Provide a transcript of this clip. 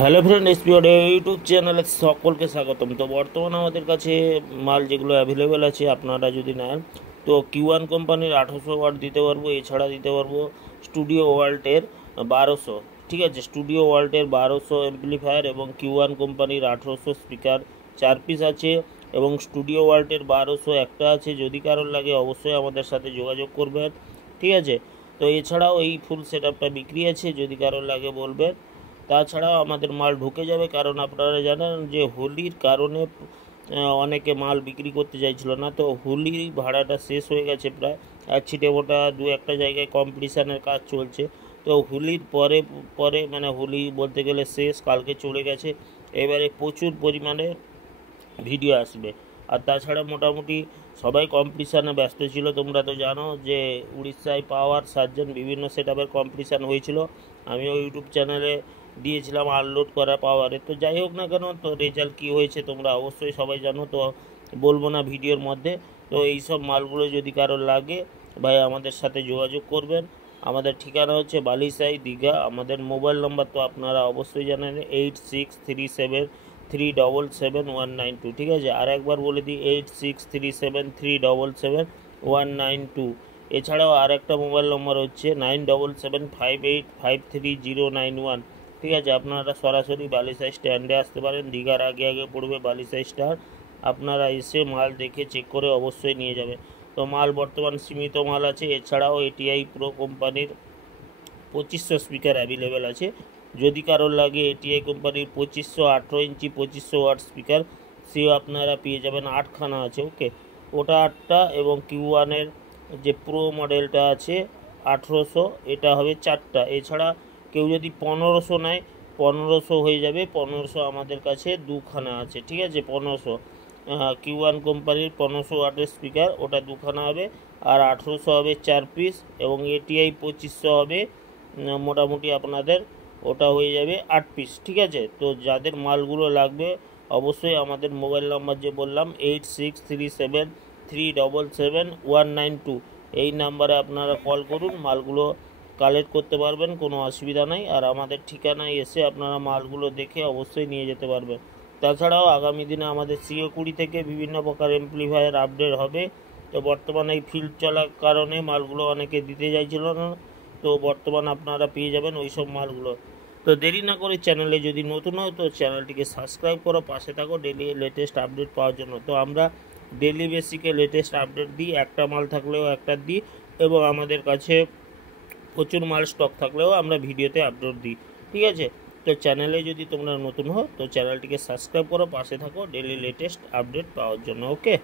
Hello friend, SP audio YouTube চ্যানেলে সকলকে স্বাগতম। তো বর্তমানে আমাদের কাছে মাল যেগুলো অ্যাভেলেবেল আছে, আপনারা যদি নেন তো Q1 কোম্পানির 1800 ওয়াট দিতে পারবো। এছাড়া দিতে পারবো স্টুডিও ওয়াল্টের 1200। ঠিক আছে, স্টুডিও ওয়াল্টের 1200 অ্যাম্পলিফায়ার এবং Q1 কোম্পানির 1800 স্পিকার 4 পিস আছে এবং স্টুডিও ওয়াল্টের 1200 একটা আছে। যদি কারোর লাগে অবশ্যই আমাদের সাথে যোগাযোগ করবেন। ঠিক আছে, তো এছাড়াও এই ফুল সেট আপটা বিক্রি আছে, যদি কারোর লাগে বলবেন। তাছাড়াও আমাদের মাল ঢুকে যাবে, কারণ আপনারা জানেন যে হোলির কারণে অনেকে মাল বিক্রি করতে চাইছিল না। তো হোলি ভাড়াটা শেষ হয়ে গেছে প্রায়, আর ছিটে ফোটা দু একটা জায়গায় কম্পিটিশানের কাজ চলছে। তো হোলির পরে পরে মানে হোলি বলতে গেলে শেষ, কালকে চলে গেছে। এবারে প্রচুর পরিমাণে ভিডিও আসবে। আর তাছাড়া মোটামুটি সবাই কম্পিটিশানে ব্যস্ত ছিল। তোমরা তো জানো যে উড়িষ্যায় পাওয়ার সার্জন বিভিন্ন সেট আপের কম্পিটিশান হয়েছিল। আমিও ইউটিউব চ্যানেলে দিয়েছিলাম আনলোড করা পাওয়ারে। তো যাই হোক না কেন, তো রেজাল্ট কী হয়েছে তোমরা অবশ্যই সবাই জানো, তো বলবো না ভিডিওর মধ্যে। তো এইসব মালগুলো যদি কারোর লাগে ভাই আমাদের সাথে যোগাযোগ করবেন। আমাদের ঠিকানা হচ্ছে বালিসাই, দীঘা। আমাদের মোবাইল নম্বর তো আপনারা অবশ্যই জানেন, 8637377192। ঠিক আছে, আর একবার বলে দিই, 8637373192। এছাড়াও আর একটা মোবাইল নম্বর হচ্ছে 9775853091। ঠিক আছে, আপনারা সরাসরি বালিসাই স্ট্যান্ডে আসতে পারেন। দীঘার আগে আগে পড়বে বালিসাই স্টার। আপনারা এসে মাল দেখে চেক করে অবশ্যই নিয়ে যাবেন। তো মাল বর্তমান সীমিত মাল আছে। এছাড়াও এটিআই প্রো কোম্পানির 2500 স্পিকার অ্যাভেলেবেল আছে। যদি কারোর লাগে এটিআই কোম্পানির 2500 18 ইঞ্চি 2500 ওয়াট স্পিকার, সেও আপনারা পেয়ে যাবেন। 8খানা আছে, ওকে, ওটা 8টা। এবং Q1-এর যে প্রো মডেলটা আছে 1800, এটা হবে 4টা। এছাড়া কেউ যদি 1500 নেয়, 1500 হয়ে যাবে। 1500 আমাদের কাছে 2খানা আছে। ঠিক আছে, 1500 Q1 কোম্পানির 1500 ওয়াটের স্পিকার, ওটা 2খানা হবে। আর 1800 হবে 4 পিস। এবং এটিআই 2500 হবে মোটামুটি আপনাদের, ওটা হয়ে যাবে 8 পিস। ঠিক আছে, তো যাদের মালগুলো লাগবে অবশ্যই আমাদের মোবাইল নাম্বার যে বললাম 8637377192, এই নাম্বারে আপনারা কল করুন, মালগুলো কালেক্ট করতে পারবেন, কোনো অসুবিধা নাই। আর আমাদের ঠিকানায় এসে আপনারা মালগুলো দেখে অবশ্যই নিয়ে যেতে পারবেন। তাছাড়াও আগামী দিনে আমাদের CO20 থেকে বিভিন্ন প্রকার এমপ্লিফায়ার আপডেট হবে। তো বর্তমানে এই ফিল্ড চলার কারণে মালগুলো অনেকে দিতে চাইছিল না, তো বর্তমান আপনারা পেয়ে যাবেন ওই সব মালগুলো। তো দেরি না করে চ্যানেলে যদি নতুন হয় তো চ্যানেলটিকে সাবস্ক্রাইব করো, পাশে থাকো ডেলি লেটেস্ট আপডেট পাওয়ার জন্য। তো আমরা ডেলি বেসিকে লেটেস্ট আপডেট দিই, একটা মাল থাকলেও একটা দিই, এবং আমাদের কাছে প্রচুর মাল স্টক থাকলেও আমরা ভিডিওতে আপলোড দিই। ঠিক আছে, তো চ্যানেলে যদি তোমরা নতুন হও তো চ্যানেলটিকে সাবস্ক্রাইব করো, পাশে থাকো ডেলি লেটেস্ট আপডেট পাওয়ার জন্য। ওকে।